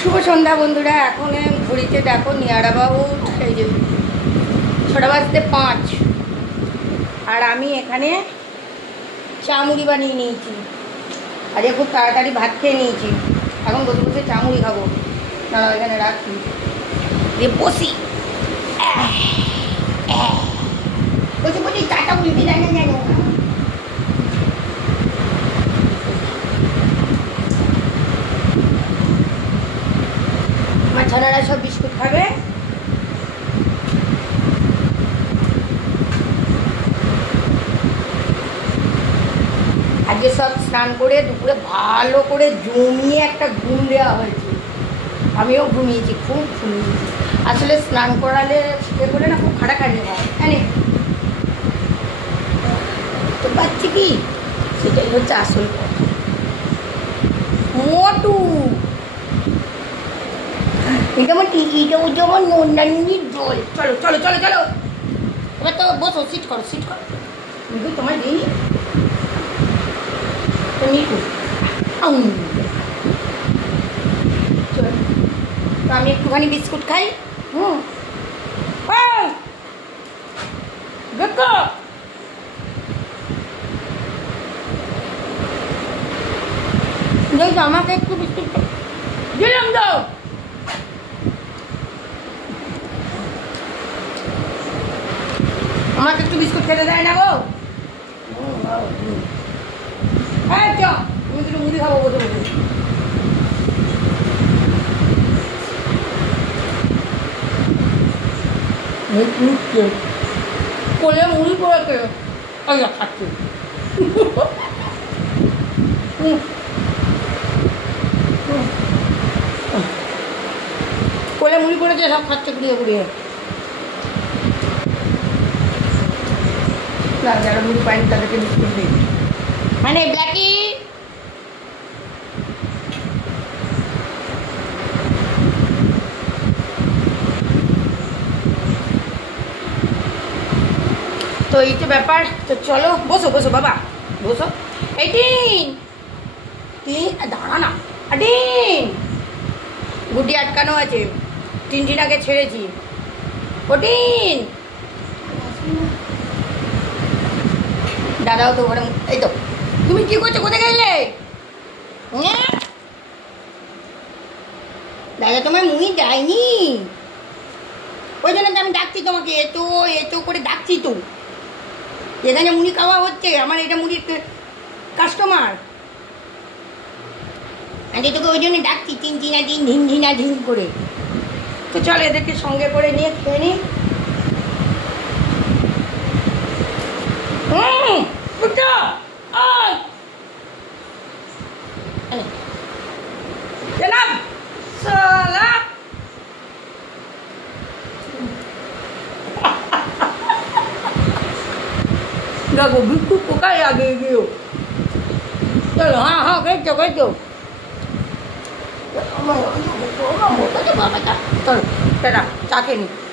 শুভ সন্ধ্যা বন্ধুরা। এখন ঘড়িতে দেখো নিয়ার অ্যাবাউট এই যে 6:05 আর আমি এখানে চা মুড়ি বানিয়ে নিয়েছি। আজকে খুব তাড়াতাড়ি ভাত খেয়ে নিয়েছি, এখন বসে বসে চা মুড়ি খাবো। না এখানে রাখছি দিয়ে বসি বসে বসে চাটা উল্টে যায় না জানো। আমার ছানারা সব বিস্কুট খাবে। আজকে সব স্নান করে দুপুরে ভালো করে জমিয়ে একটা ঘুম দেওয়া হয়েছে। আমিও ঘুমিয়েছি, খুব ঘুমিয়েছি। আসলে স্নান করালে এ করে না খুব খাটাখাটি হয়, জানি তো পাচ্ছি কি, সেটাই হচ্ছে আসল কথা। মোটু যেমন টিকিটাও যেমন নন্দানির জল। চলো চলো চলো চলো, এবার তো বসো, সিট করো সিট করো। মিঠু তোমার দিইনি তো মিঠু চলো, তো আমি একটুখানি বিস্কুট খাই। দেখো আমাকে একটু বিস্কুট দিলাম দাও। আমাকে একটু বিস্কুট খেতে দেয় না গো। হ্যাঁ চ, আমি একটু মুড়ি খাবো বসে বসে। কোলে মুড়ি পড়েছে, খাচ্ছি। কোলে মুড়ি পড়েছে, সব খাচ্ছে কুড়িয়ে কুড়িয়ে। যারা মুড়ি পায়নি তাদেরকে বিস্কুট দিই। মানে ব্ল্যাকি তো এই তো ব্যাপার। তো চলো বসো বসো বাবা বসো। এইটিন তুই দাঁড়া না, আটিন গুটি আটকানো আছে, তিনটিন আগে ছেড়েছি। ওটিন দাদাও তো ঘরে। এই তো তুমি কি করছো, কোথায় গেলে? দাদা তোমার মুড়ি দেয়নি, ওই জন্য তো আমি ডাকছি তোমাকে, এতো এতো করে ডাকছি। তো এখানে মুড়ি খাওয়া হচ্ছে, আমার এটা মুড়ির কাস্টমার, আমি তোকে ওই জন্য ডাকছি তিন চিনা দিন ঢিন ঢিনা ঢিন করে। তো চল এদেরকে সঙ্গে করে নিয়ে খেয়ে নি। देखो बिल्कुल पका आ गई हो। चलो हाँ हाँ गई तो चलो चलो चा के नहीं।